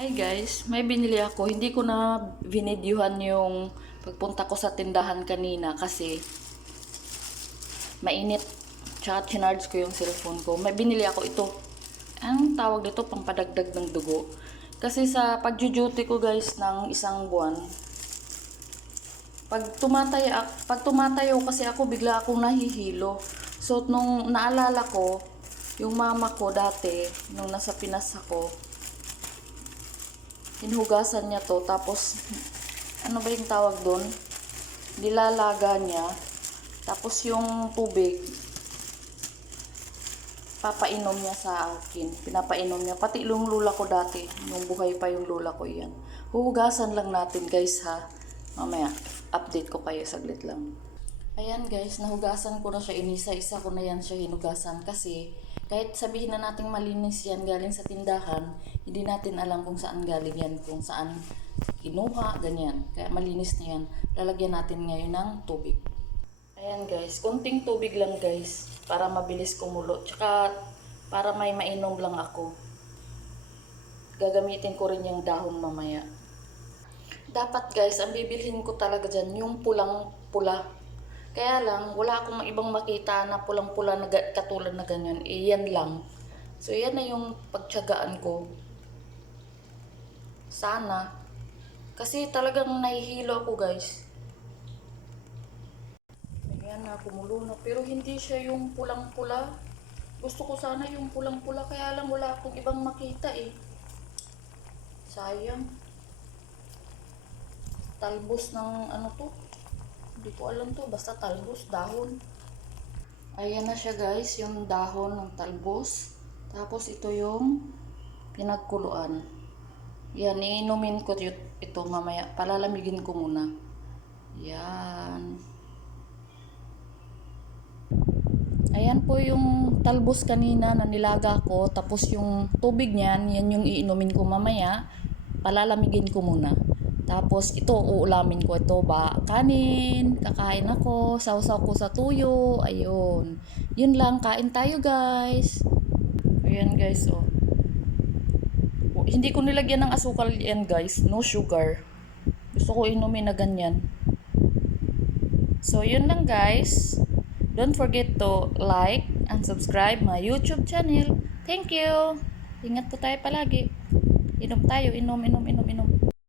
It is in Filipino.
Hi guys, may binili ako. Hindi ko na binidyohan yung pagpunta ko sa tindahan kanina kasi mainit. Tsaka chinarge ko yung cellphone ko. May binili ako ito. Ang tawag dito, pampadagdag ng dugo. Kasi sa pag-duty ko guys ng isang buwan, pag tumatayo kasi ako, bigla akong nahihilo. So nung naalala ko, yung mama ko dati, nung nasa Pinas ako, hinugasan niya to, tapos ano ba yung tawag doon, nilalaga niya, tapos yung tubig papainom niya sa akin, pinapainom niya, pati yung lula ko dati, nung buhay pa yung lula ko. Yan, huhugasan lang natin guys ha, mamaya update ko kayo saglit lang. Ayan guys, nahugasan ko na siya, inisa-isa ko na yan siya hinugasan kasi kahit sabihin na nating malinis yan galing sa tindahan, hindi natin alam kung saan galing yan, kung saan kinuha, ganyan. Kaya malinis na yan. Lalagyan natin ngayon ng tubig. Ayan guys, konting tubig lang guys para mabilis kumulo. Tsaka para may mainom lang ako. Gagamitin ko rin yung dahon mamaya. Dapat guys, ang bibilhin ko talaga dyan yung pulang-pula. Kaya lang, wala akong ibang makita na pulang-pula na katulad na ganyan. Yan lang. So, yan na yung pagtiyagaan ko. Sana. Kasi talagang nahihilo ako guys. Ayan na, kumulo na. Pero hindi siya yung pulang-pula. Gusto ko sana yung pulang-pula. Kaya lang wala akong ibang makita eh. Sayang. Talbos ng ano to. Hindi ko alam to, basta talbos, dahon. Ayan na siya guys, yung dahon ng talbos. Tapos ito yung pinagkuluan. Yan, iinumin ko ito mamaya. Palalamigin ko muna. Yan. Ayan po yung talbos kanina na nilaga ko. Tapos yung tubig niyan, yan yung iinumin ko mamaya. Palalamigin ko muna. Tapos ito, uulamin ko ito ba? Kanin, kakain ako, sausaw ko sa tuyo, ayun. Yun lang, kain tayo guys. Ayan guys, oh. Hindi ko nilagyan ng asukal yan guys, no sugar. Gusto ko inumin na ganyan. So yun lang guys. Don't forget to like and subscribe my YouTube channel. Thank you. Ingat po tayo palagi. Inom tayo, inom.